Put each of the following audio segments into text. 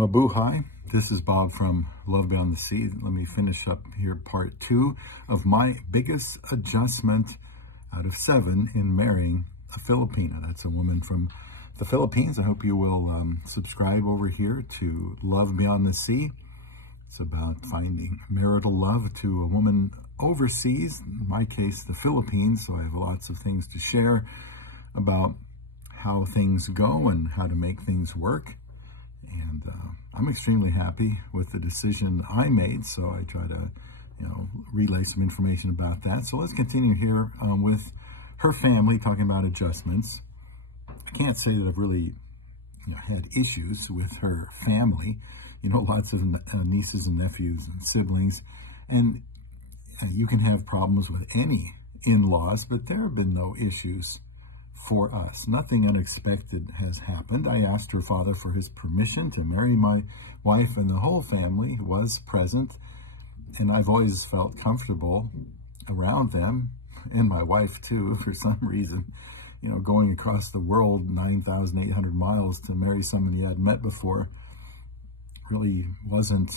Mabuhay. This is Bob from Love Beyond the Sea. Let me finish up here part 2 of my biggest adjustment out of 7 in marrying a Filipina. That's a woman from the Philippines. I hope you will subscribe over here to Love Beyond the Sea. It's about finding marital love to a woman overseas, in my case, the Philippines. So I have lots of things to share about how things go and how to make things work. And I'm extremely happy with the decision I made, so I try to, relay some information about that. So let's continue here with her family, talking about adjustments. I can't say that I've really, had issues with her family. Lots of nieces and nephews and siblings, and you can have problems with any in-laws, but there have been no issues for us. Nothing unexpected has happened. I asked her father for his permission to marry my wife, and the whole family was present, and I've always felt comfortable around them, and my wife too, for some reason. Going across the world 9,800 miles to marry someone you hadn't met before really wasn't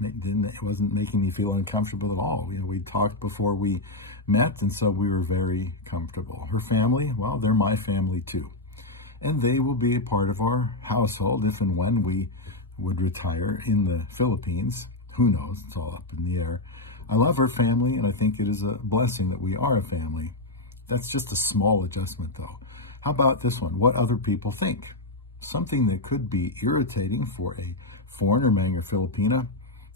making me feel uncomfortable at all. We talked before we met, and so we were very comfortable. Her family, well, they're my family too. And they will be a part of our household if and when we would retire in the Philippines. Who knows? It's all up in the air. I love her family, and I think it is a blessing that we are a family. That's just a small adjustment, though. How about this one? What other people think? Something that could be irritating for a foreigner marrying a Filipina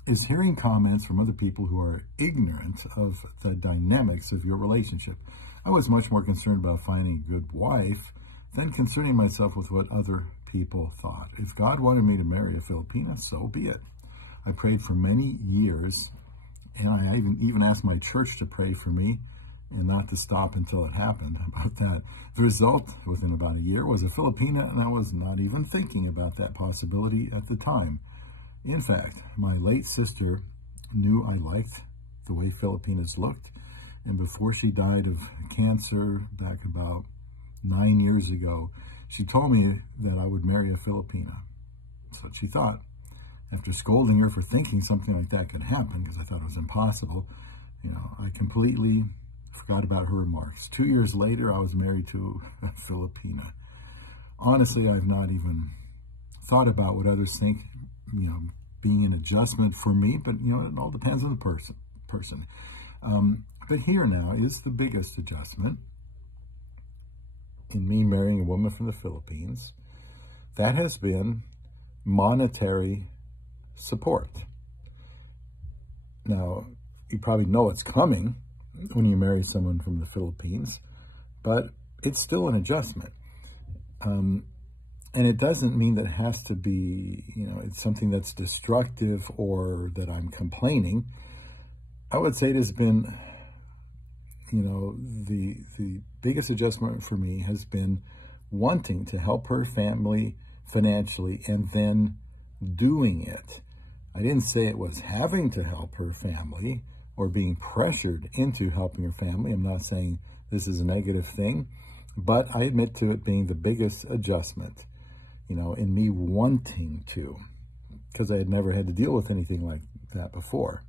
is hearing comments from other people who are ignorant of the dynamics of your relationship. I was much more concerned about finding a good wife than concerning myself with what other people thought. If God wanted me to marry a Filipina, so be it. I prayed for many years, and I even asked my church to pray for me and not to stop until it happened. About that. The result, within about a year, was a Filipina, and I was not even thinking about that possibility at the time. In fact, my late sister knew I liked the way Filipinas looked, and before she died of cancer back about 9 years ago, she told me that I would marry a Filipina. That's what she thought. After scolding her for thinking something like that could happen, because I thought it was impossible, I completely forgot about her remarks. 2 years later, I was married to a Filipina. Honestly, I've not even thought about what others think, being an adjustment for me, but, it all depends on the person. But here now is the biggest adjustment in me marrying a woman from the Philippines. That has been monetary support. Now, you probably know it's coming when you marry someone from the Philippines, but it's still an adjustment. And it doesn't mean that it has to be, it's something that's destructive or that I'm complaining. I would say it has been, the biggest adjustment for me has been wanting to help her family financially and then doing it. I didn't say it was having to help her family or being pressured into helping her family. I'm not saying this is a negative thing, but I admit to it being the biggest adjustment, in me wanting to, because I had never had to deal with anything like that before.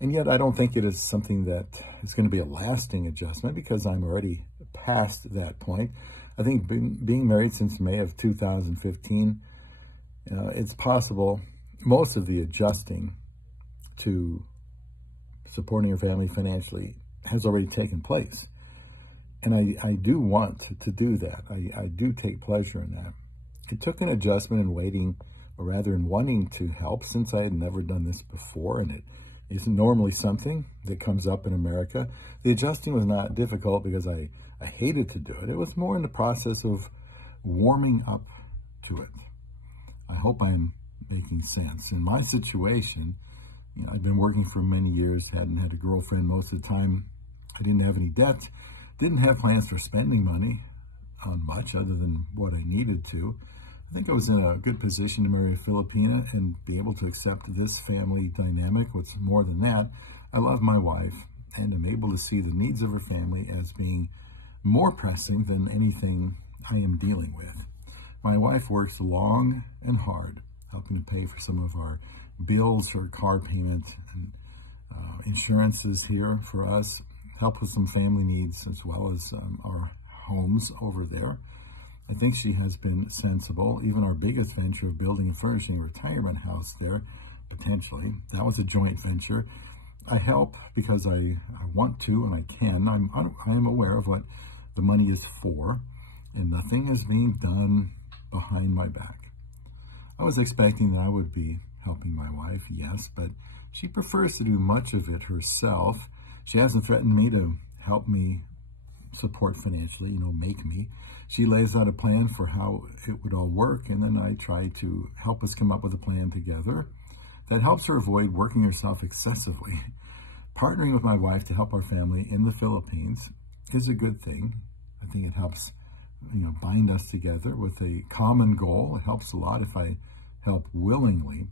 And yet I don't think it is something that is going to be a lasting adjustment, because I'm already past that point. I think being married since May of 2015, it's possible most of the adjusting to supporting your family financially has already taken place. And I do want to do that. I do take pleasure in that. It took an adjustment in waiting, or rather in wanting to help, since I had never done this before, and it isn't normally something that comes up in America. The adjusting was not difficult because I hated to do it. It was more in the process of warming up to it. I hope I'm making sense. In my situation, I've been working for many years, hadn't had a girlfriend most of the time. I didn't have any debt, didn't have plans for spending money on much other than what I needed to. I think I was in a good position to marry a Filipina and be able to accept this family dynamic. What's more than that, I love my wife and am able to see the needs of her family as being more pressing than anything I am dealing with. My wife works long and hard, helping to pay for some of our bills, her car payment, and insurances here for us, help with some family needs as well as our homes over there. I think she has been sensible. Even our biggest venture of building and furnishing a retirement house there, potentially, that was a joint venture. I help because I want to and I can. I am aware of what the money is for, and nothing is being done behind my back. I was expecting that I would be helping my wife, yes, but she prefers to do much of it herself. She hasn't threatened me to help me support financially, make me. She lays out a plan for how it would all work, and then I try to help us come up with a plan together that helps her avoid working herself excessively. Partnering with my wife to help our family in the Philippines is a good thing. I think it helps, bind us together with a common goal. It helps a lot if I help willingly.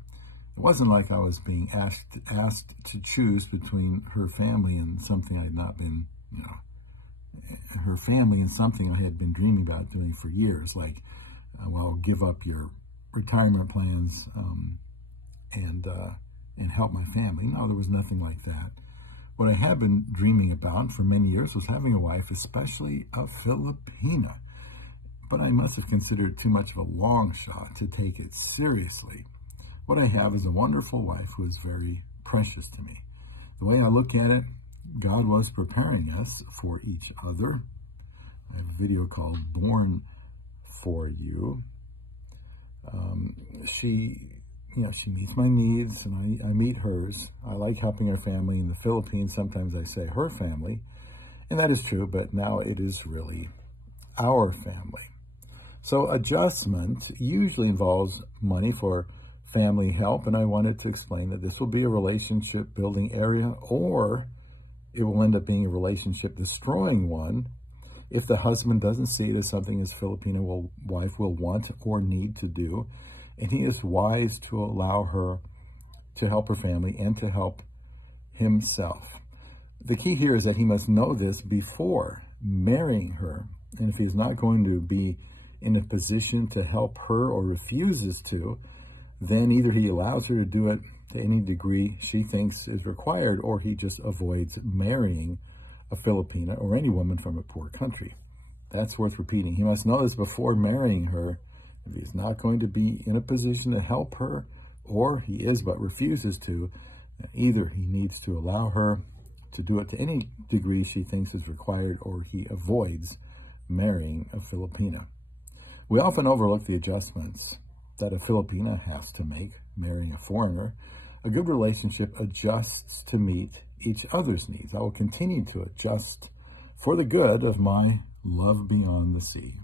It wasn't like I was being asked to choose between her family and something I had not been, her family and something I had been dreaming about doing for years, like, give up your retirement plans and help my family. No, there was nothing like that. What I had been dreaming about for many years was having a wife, especially a Filipina. But I must have considered it too much of a long shot to take it seriously. What I have is a wonderful wife who is very precious to me. The way I look at it, God was preparing us for each other. I have a video called Born for You. She meets my needs and I meet hers. I like helping our family in the Philippines. Sometimes I say her family, and that is true, but now it is really our family. So adjustment usually involves money for family help, and I wanted to explain that this will be a relationship building area, or it will end up being a relationship destroying one if the husband doesn't see it as something his Filipino wife will want or need to do, and he is wise to allow her to help her family and to help himself. The key here is that he must know this before marrying her, and if he's not going to be in a position to help her or refuses to, then either he allows her to do it to any degree she thinks is required, or he just avoids marrying a Filipina or any woman from a poor country. That's worth repeating. He must know this before marrying her. If he's not going to be in a position to help her, or he is but refuses to, either he needs to allow her to do it to any degree she thinks is required, or he avoids marrying a Filipina. We often overlook the adjustments that a Filipina has to make marrying a foreigner. A good relationship adjusts to meet each other's needs. I will continue to adjust for the good of my love beyond the sea.